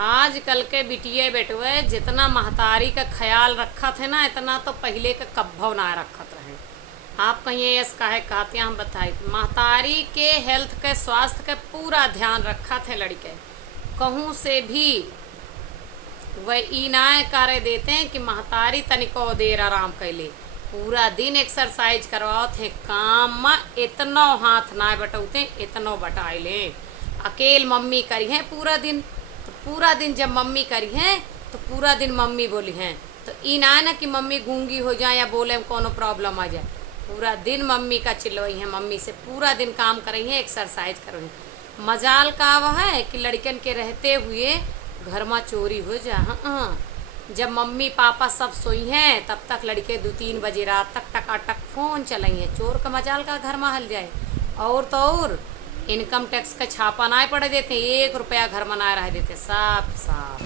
आजकल के बिटिया बेटुए जितना महतारी का ख्याल रखा थे ना, इतना तो पहले का कब्भव ना रखत रहे। आप कहिए यस काहे कहते हैं, हम बताई महतारी के हेल्थ के स्वास्थ्य के पूरा ध्यान रखा थे लड़के। कहूँ से भी वह ई ना करे देते हैं कि महतारी तनिको देर आराम कैले, पूरा दिन एक्सरसाइज करवाओ थे। काम में इतनो हाथ ना बटौते, इतनो बटाइले। अकेल मम्मी करी है पूरा दिन, तो पूरा दिन जब मम्मी करी है तो पूरा दिन मम्मी बोली हैं। तो ई ना कि मम्मी गूंगी हो जाए या बोले में कोनो प्रॉब्लम आ जाए। पूरा दिन मम्मी का चिल्लोई है, मम्मी से पूरा दिन काम कर रही है, एक्सरसाइज कर रही है। मजाल का वह है कि लड़कन के रहते हुए घर में चोरी हो जा। हाँ, जब मम्मी पापा सब सोई हैं तब तक लड़के 2-3 बजे रात तक टकाटक फ़ोन चलाई हैं। चोर का मजाल का घर में हल जाए। और तो और इनकम टैक्स का छापा ना पड़े देते, 1 रुपया घर में ना रह देते, साफ साफ।